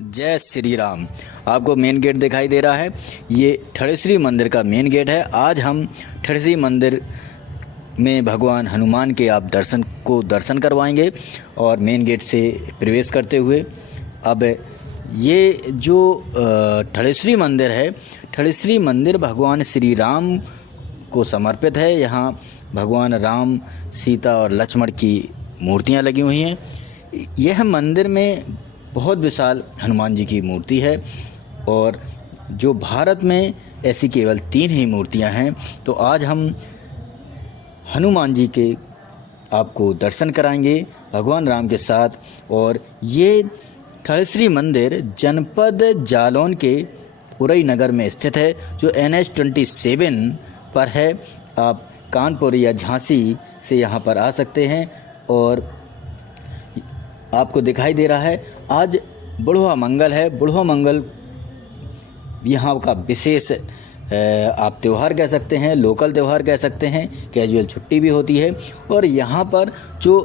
जय श्री राम। आपको main gate दिखाई दे रहा है, ये ठड़ेश्वरी मंदिर का मेन गेट है। आज हम ठड़ेश्वरी मंदिर में भगवान हनुमान के आप दर्शन करवाएंगे और मेन गेट से प्रवेश करते हुए अब ये जो ठड़ेश्वरी मंदिर है, ठड़ेश्वरी मंदिर भगवान श्री राम को समर्पित है। यहाँ भगवान राम, सीता और लक्ष्मण की मूर्तियाँ लगी हुई हैं। यह मंदिर में बहुत विशाल हनुमान जी की मूर्ति है और जो भारत में ऐसी केवल 3 ही मूर्तियां हैं। तो आज हम हनुमान जी के आपको दर्शन कराएंगे भगवान राम के साथ। और ये ठड़ेश्वरी मंदिर जनपद जालौन के उरई नगर में स्थित है, जो NH 27 पर है। आप कानपुर या झांसी से यहाँ पर आ सकते हैं। और आपको दिखाई दे रहा है आज बुढ़वा मंगल है। बुढ़वा मंगल यहाँ का विशेष आप त्यौहार कह सकते हैं, लोकल त्यौहार कह सकते हैं, कैजुअल छुट्टी भी होती है। और यहाँ पर जो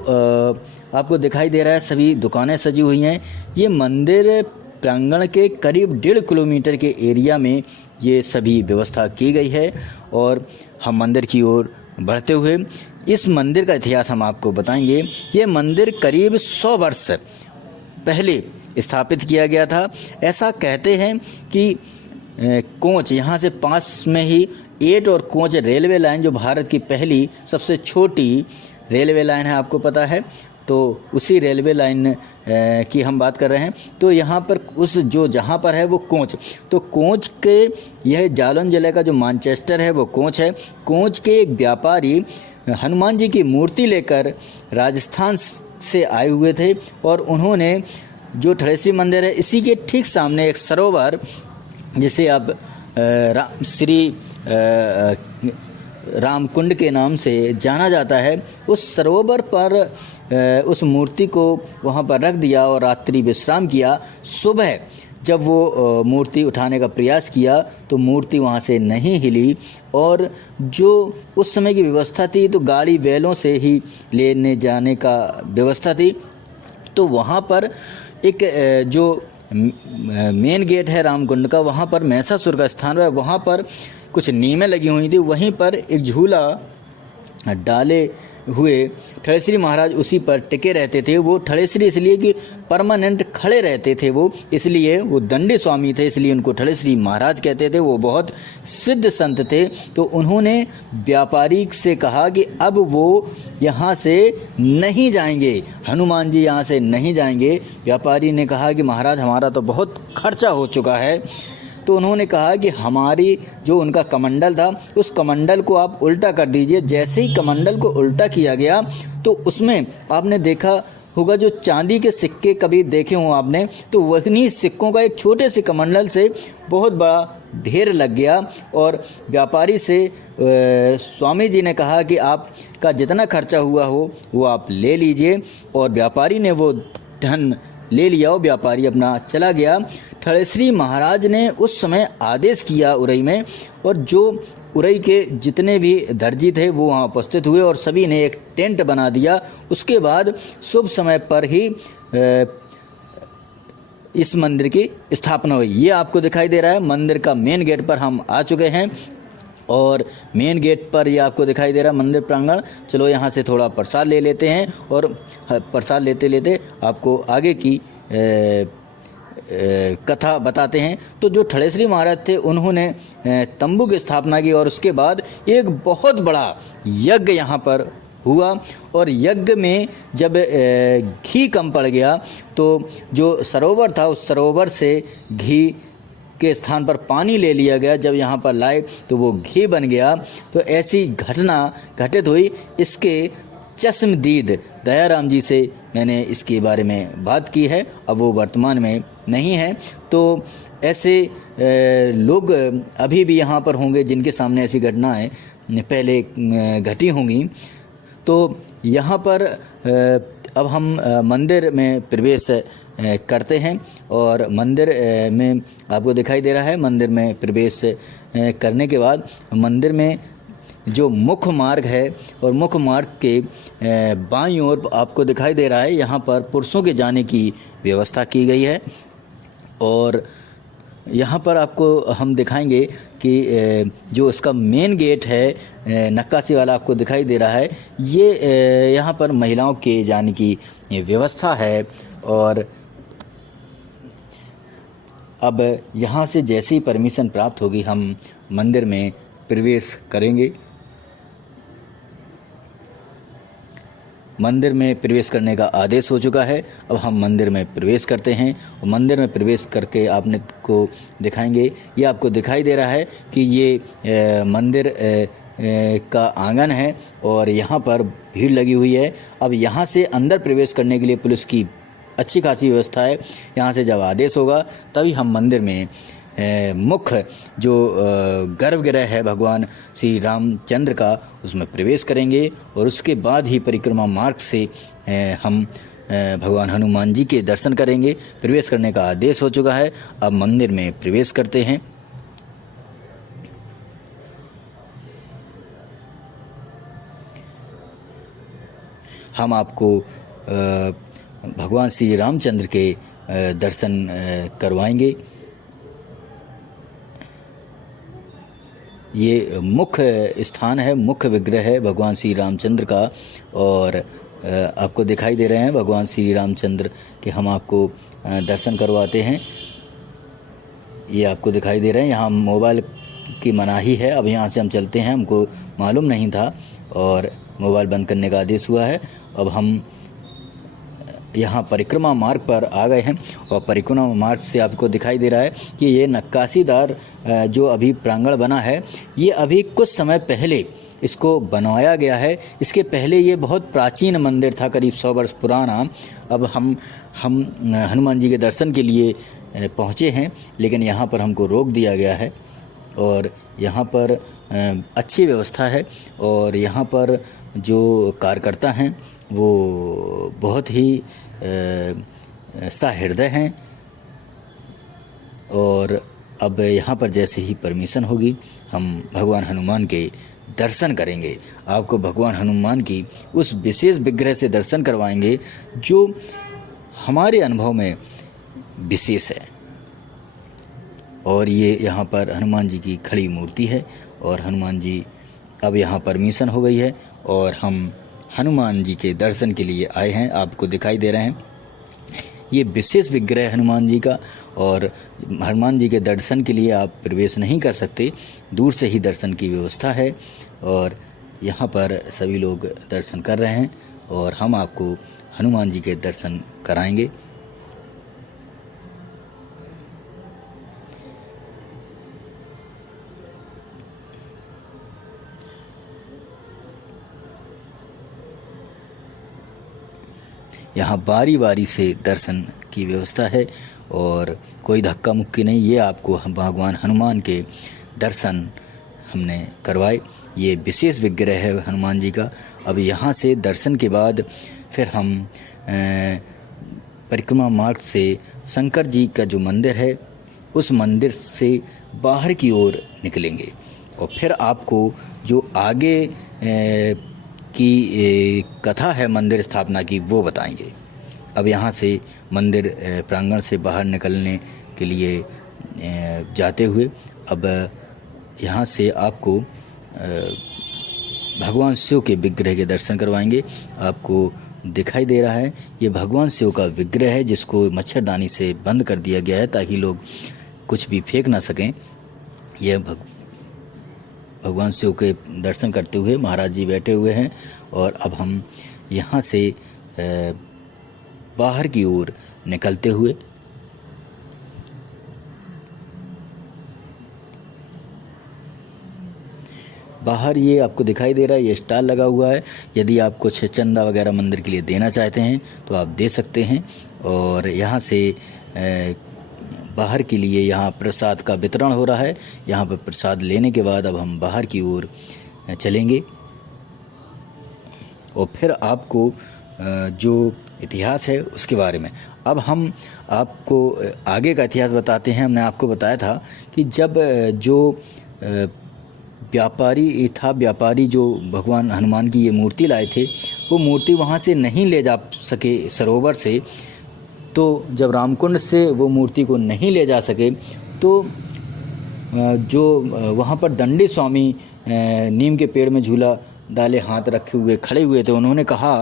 आपको दिखाई दे रहा है सभी दुकानें सजी हुई हैं। ये मंदिर प्रांगण के करीब 1.5 किलोमीटर के एरिया में ये सभी व्यवस्था की गई है। और हम मंदिर की ओर बढ़ते हुए इस मंदिर का इतिहास हम आपको बताएंगे। ये मंदिर करीब 100 वर्ष पहले स्थापित किया गया था। ऐसा कहते हैं कि कोंच यहाँ से पास में ही 8 और कोंच रेलवे लाइन, जो भारत की पहली सबसे छोटी रेलवे लाइन है, आपको पता है, तो उसी रेलवे लाइन की हम बात कर रहे हैं। तो यहाँ पर उस जो जहाँ पर है वो कोंच, तो कोंच के यह जालौन जिले का जो मानचेस्टर है वो कोंच है। कोंच के एक व्यापारी हनुमान जी की मूर्ति लेकर राजस्थान से आए हुए थे और उन्होंने जो ठड़ेश्वरी मंदिर है इसी के ठीक सामने एक सरोवर, जिसे अब श्री रामकुंड के नाम से जाना जाता है, उस सरोवर पर उस मूर्ति को वहाँ पर रख दिया और रात्रि विश्राम किया। सुबह जब वो मूर्ति उठाने का प्रयास किया तो मूर्ति वहाँ से नहीं हिली। और जो उस समय की व्यवस्था थी तो गाड़ी बैलों से ही लेने जाने का व्यवस्था थी। तो वहाँ पर एक जो मेन गेट है रामकुंड का, वहाँ पर महिषासुर का स्थान है, वहाँ पर कुछ नीमें लगी हुई थी। वहीं पर एक झूला डाले हुए ठड़ेश्वरी महाराज उसी पर टिके रहते थे। वो ठड़ेश्वरी इसलिए कि परमानेंट खड़े रहते थे वो, इसलिए वो दंडी स्वामी थे, इसलिए उनको ठड़ेश्वरी महाराज कहते थे। वो बहुत सिद्ध संत थे। तो उन्होंने व्यापारी से कहा कि अब वो यहाँ से नहीं जाएंगे, हनुमान जी यहाँ से नहीं जाएंगे। व्यापारी ने कहा कि महाराज हमारा तो बहुत खर्चा हो चुका है। तो उन्होंने कहा कि हमारी जो उनका कमंडल था उस कमंडल को आप उल्टा कर दीजिए। जैसे ही कमंडल को उल्टा किया गया तो उसमें आपने देखा होगा, जो चांदी के सिक्के कभी देखे हों आपने, तो वही सिक्कों का एक छोटे से कमंडल से बहुत बड़ा ढेर लग गया। और व्यापारी से स्वामी जी ने कहा कि आपका जितना खर्चा हुआ हो वो आप ले लीजिए। और व्यापारी ने वो धन ले लिया और व्यापारी अपना चला गया। ठड़ेश्वरी महाराज ने उस समय आदेश किया उरई में, और जो उरई के जितने भी दर्जी थे वो वहाँ उपस्थित हुए और सभी ने एक टेंट बना दिया। उसके बाद शुभ समय पर ही इस मंदिर की स्थापना हुई। ये आपको दिखाई दे रहा है मंदिर का मेन गेट पर हम आ चुके हैं। और मेन गेट पर ये आपको दिखाई दे रहा है मंदिर प्रांगण। चलो यहाँ से थोड़ा प्रसाद ले लेते हैं और प्रसाद लेते लेते आपको आगे की कथा बताते हैं। तो जो ठड़ेश्वरी महाराज थे उन्होंने तंबू की स्थापना की और उसके बाद एक बहुत बड़ा यज्ञ यहाँ पर हुआ। और यज्ञ में जब घी कम पड़ गया तो जो सरोवर था उस सरोवर से घी के स्थान पर पानी ले लिया गया। जब यहाँ पर लाए तो वो घी बन गया। तो ऐसी घटना घटित हुई। इसके चश्मदीद दयाराम जी से मैंने इसके बारे में बात की है, अब वो वर्तमान में नहीं है। तो ऐसे लोग अभी भी यहाँ पर होंगे जिनके सामने ऐसी घटनाएं पहले घटी होंगी। तो यहाँ पर अब हम मंदिर में प्रवेश करते हैं और मंदिर में आपको दिखाई दे रहा है। मंदिर में प्रवेश करने के बाद मंदिर में जो मुख्य मार्ग है और मुख्य मार्ग के बाईं ओर आपको दिखाई दे रहा है, यहाँ पर पुरुषों के जाने की व्यवस्था की गई है। और यहाँ पर आपको हम दिखाएंगे कि जो इसका मेन गेट है नक्काशी वाला आपको दिखाई दे रहा है, ये यहाँ पर महिलाओं के जाने की व्यवस्था है। और अब यहाँ से जैसे ही परमिशन प्राप्त होगी हम मंदिर में प्रवेश करेंगे। मंदिर में प्रवेश करने का आदेश हो चुका है। अब हम मंदिर में प्रवेश करते हैं और मंदिर में प्रवेश करके आपने को दिखाएंगे। ये आपको दिखाई दे रहा है कि ये मंदिर का आंगन है और यहाँ पर भीड़ लगी हुई है। अब यहाँ से अंदर प्रवेश करने के लिए पुलिस की अच्छी खासी व्यवस्था है। यहाँ से जब आदेश होगा तभी हम मंदिर में मुख्य जो गर्भगृह है भगवान श्री रामचंद्र का, उसमें प्रवेश करेंगे और उसके बाद ही परिक्रमा मार्ग से हम भगवान हनुमान जी के दर्शन करेंगे। प्रवेश करने का आदेश हो चुका है। अब मंदिर में प्रवेश करते हैं। हम आपको भगवान श्री रामचंद्र के दर्शन करवाएंगे। ये मुख्य स्थान है, मुख्य विग्रह है भगवान श्री रामचंद्र का। और आपको दिखाई दे रहे हैं भगवान श्री रामचंद्र के हम आपको दर्शन करवाते हैं। ये आपको दिखाई दे रहे हैं। यहाँ मोबाइल की मनाही है। अब यहाँ से हम चलते हैं, हमको मालूम नहीं था और मोबाइल बंद करने का आदेश हुआ है। अब हम यहाँ परिक्रमा मार्ग पर आ गए हैं और परिक्रमा मार्ग से आपको दिखाई दे रहा है कि ये नक्काशीदार जो अभी प्रांगण बना है, ये अभी कुछ समय पहले इसको बनवाया गया है। इसके पहले ये बहुत प्राचीन मंदिर था, करीब 100 वर्ष पुराना। अब हम हनुमान जी के दर्शन के लिए पहुँचे हैं, लेकिन यहाँ पर हमको रोक दिया गया है। और यहाँ पर अच्छी व्यवस्था है और यहाँ पर जो कार्यकर्ता हैं वो बहुत ही सहृदय हैं। और अब यहाँ पर जैसे ही परमिशन होगी हम भगवान हनुमान के दर्शन करेंगे। आपको भगवान हनुमान की उस विशेष विग्रह से दर्शन करवाएंगे जो हमारे अनुभव में विशेष है। और ये यहाँ पर हनुमान जी की खड़ी मूर्ति है और हनुमान जी, अब यहाँ परमिशन हो गई है और हम हनुमान जी के दर्शन के लिए आए हैं। आपको दिखाई दे रहे हैं ये विशेष विग्रह हनुमान जी का। और हनुमान जी के दर्शन के लिए आप प्रवेश नहीं कर सकते, दूर से ही दर्शन की व्यवस्था है। और यहाँ पर सभी लोग दर्शन कर रहे हैं और हम आपको हनुमान जी के दर्शन कराएंगे। यहाँ बारी बारी से दर्शन की व्यवस्था है और कोई धक्का मुक्की नहीं। ये आपको भगवान हनुमान के दर्शन हमने करवाए। ये विशेष विग्रह है हनुमान जी का। अब यहाँ से दर्शन के बाद फिर हम परिक्रमा मार्ग से शंकर जी का जो मंदिर है उस मंदिर से बाहर की ओर निकलेंगे और फिर आपको जो आगे की कथा है मंदिर स्थापना की वो बताएंगे। अब यहाँ से मंदिर प्रांगण से बाहर निकलने के लिए जाते हुए अब यहाँ से आपको भगवान शिव के विग्रह के दर्शन करवाएंगे। आपको दिखाई दे रहा है ये भगवान शिव का विग्रह है जिसको मच्छरदानी से बंद कर दिया गया है ताकि लोग कुछ भी फेंक ना सकें। यह भगवान शिव के दर्शन करते हुए महाराज जी बैठे हुए हैं और अब हम यहाँ से बाहर की ओर निकलते हुए बाहर ये आपको दिखाई दे रहा है, ये स्टॉल लगा हुआ है। यदि आप कुछ चंदा वगैरह मंदिर के लिए देना चाहते हैं तो आप दे सकते हैं। और यहाँ से बाहर के लिए यहाँ प्रसाद का वितरण हो रहा है। यहाँ पर प्रसाद लेने के बाद अब हम बाहर की ओर चलेंगे और फिर आपको जो इतिहास है उसके बारे में अब हम आपको आगे का इतिहास बताते हैं। हमने आपको बताया था कि जब जो व्यापारी जो भगवान हनुमान की ये मूर्ति लाए थे वो मूर्ति वहाँ से नहीं ले जा सके सरोवर से, तो जब रामकुंड से वो मूर्ति को नहीं ले जा सके तो जो वहाँ पर दंडी स्वामी नीम के पेड़ में झूला डाले हाथ रखे हुए खड़े हुए थे, उन्होंने कहा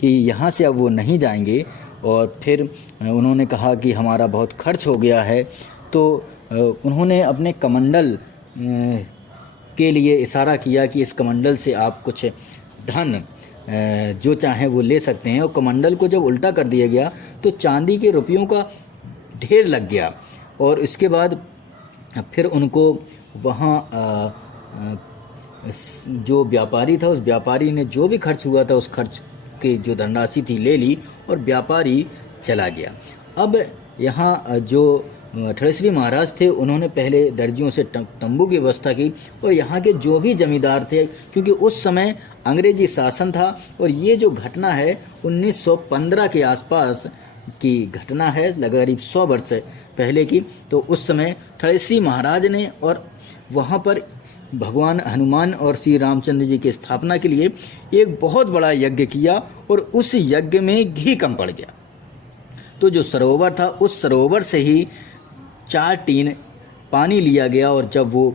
कि यहाँ से अब वो नहीं जाएंगे। और फिर उन्होंने कहा कि हमारा बहुत खर्च हो गया है, तो उन्होंने अपने कमंडल के लिए इशारा किया कि इस कमंडल से आप कुछ धन जो चाहें वो ले सकते हैं। और कमंडल को जब उल्टा कर दिया गया तो चांदी के रुपयों का ढेर लग गया। और इसके बाद फिर उनको वहाँ जो व्यापारी था, उस व्यापारी ने जो भी खर्च हुआ था उस खर्च की जो धनराशि थी ले ली और व्यापारी चला गया। अब यहाँ जो ठड़ेश्वरी महाराज थे उन्होंने पहले दर्जियों से तंबू की व्यवस्था की और यहाँ के जो भी जमींदार थे, क्योंकि उस समय अंग्रेजी शासन था और ये जो घटना है 1915 के आसपास की घटना है, करीब 100 वर्ष पहले की। तो उस समय ठड़ेश्वरी महाराज ने और वहाँ पर भगवान हनुमान और श्री रामचंद्र जी की स्थापना के लिए एक बहुत बड़ा यज्ञ किया और उस यज्ञ में घी कम पड़ गया। तो जो सरोवर था उस सरोवर से ही 4 टीन पानी लिया गया और जब वो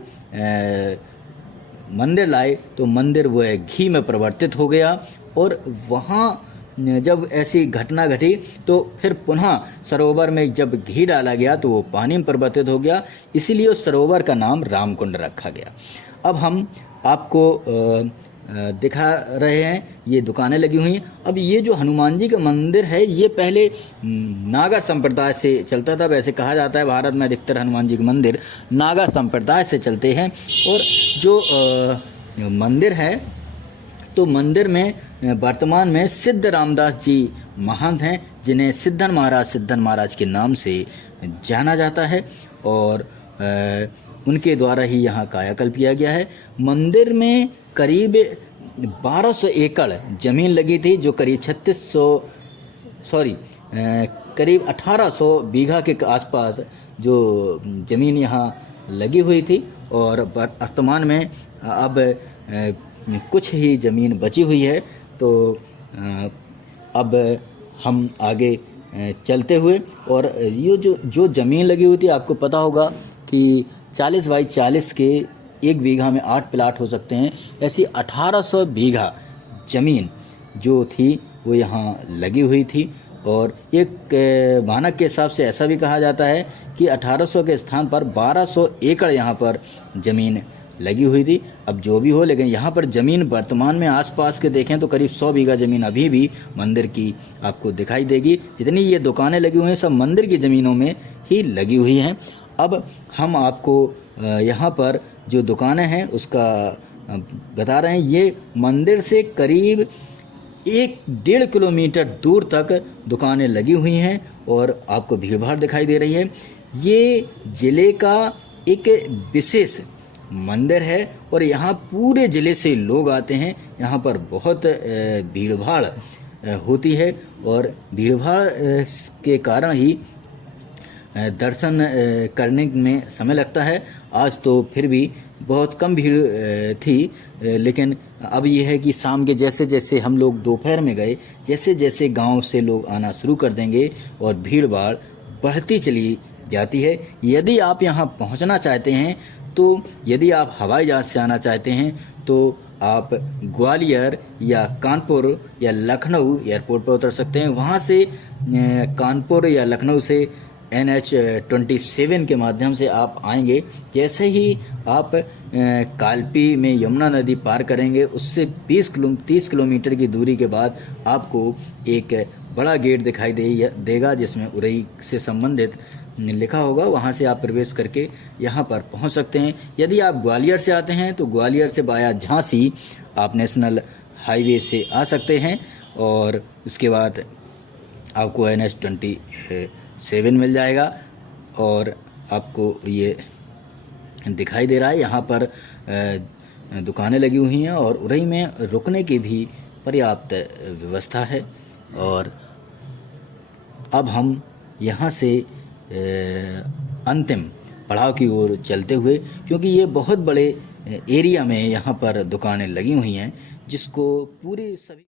मंदिर लाए तो मंदिर वो घी में परिवर्तित हो गया। और वहाँ जब ऐसी घटना घटी तो फिर पुनः सरोवर में जब घी डाला गया तो वो पानी में परिवर्तित हो गया, इसीलिए उस सरोवर का नाम रामकुंड रखा गया। अब हम आपको दिखा रहे हैं, ये दुकानें लगी हुई हैं। अब ये जो हनुमान जी का मंदिर है ये पहले नागा संप्रदाय से चलता था। वैसे कहा जाता है भारत में अधिकतर हनुमान जी के मंदिर नागा संप्रदाय से चलते हैं। और जो मंदिर है तो मंदिर में वर्तमान में सिद्ध रामदास जी महंत हैं, जिन्हें सिद्धन महाराज के नाम से जाना जाता है और उनके द्वारा ही यहाँ कायाकल्प किया गया है। मंदिर में करीब 1200 एकड़ जमीन लगी थी, जो करीब 1800 बीघा के आसपास जो जमीन यहाँ लगी हुई थी। और वर्तमान में अब कुछ ही ज़मीन बची हुई है। तो अब हम आगे चलते हुए, और ये जो ज़मीन लगी हुई थी आपको पता होगा कि 40 बाई 40 के 1 बीघा में 8 प्लाट हो सकते हैं। ऐसी 1800 बीघा ज़मीन जो थी वो यहाँ लगी हुई थी। और एक मानक के हिसाब से ऐसा भी कहा जाता है कि 1800 के स्थान पर 1200 एकड़ यहाँ पर ज़मीन लगी हुई थी। अब जो भी हो, लेकिन यहाँ पर ज़मीन वर्तमान में आसपास के देखें तो करीब 100 बीघा ज़मीन अभी भी मंदिर की आपको दिखाई देगी। जितनी ये दुकानें लगी हुई हैं सब मंदिर की ज़मीनों में ही लगी हुई हैं। अब हम आपको यहाँ पर जो दुकानें हैं उसका बता रहे हैं। ये मंदिर से करीब 1-1.5 किलोमीटर दूर तक दुकानें लगी हुई हैं और आपको भीड़ भाड़ दिखाई दे रही है। ये ज़िले का एक विशेष मंदिर है और यहाँ पूरे ज़िले से लोग आते हैं। यहाँ पर बहुत भीड़ भाड़ होती है और भीड़ भाड़ के कारण ही दर्शन करने में समय लगता है। आज तो फिर भी बहुत कम भीड़ थी, लेकिन अब ये है कि शाम के जैसे जैसे हम लोग दोपहर में गए, जैसे जैसे गांव से लोग आना शुरू कर देंगे और भीड़ भाड़ बढ़ती चली जाती है। यदि आप यहाँ पहुँचना चाहते हैं तो यदि आप हवाई जहाज़ से आना चाहते हैं तो आप ग्वालियर या कानपुर या लखनऊ एयरपोर्ट पर उतर सकते हैं। वहाँ से कानपुर या लखनऊ से NH-27 के माध्यम से आप आएंगे। जैसे ही आप कालपी में यमुना नदी पार करेंगे, उससे 30 किलोमीटर की दूरी के बाद आपको एक बड़ा गेट दिखाई देगा जिसमें उरई से संबंधित लिखा होगा। वहाँ से आप प्रवेश करके यहाँ पर पहुँच सकते हैं। यदि आप ग्वालियर से आते हैं तो ग्वालियर से बाया झांसी आप नेशनल हाईवे से आ सकते हैं और उसके बाद आपको NH-27 मिल जाएगा। और आपको ये दिखाई दे रहा है यहाँ पर दुकानें लगी हुई हैं और उरई में रुकने की भी पर्याप्त व्यवस्था है। और अब हम यहाँ से अंतिम पड़ाव की ओर चलते हुए, क्योंकि ये बहुत बड़े एरिया में यहाँ पर दुकानें लगी हुई हैं जिसको पूरे सभी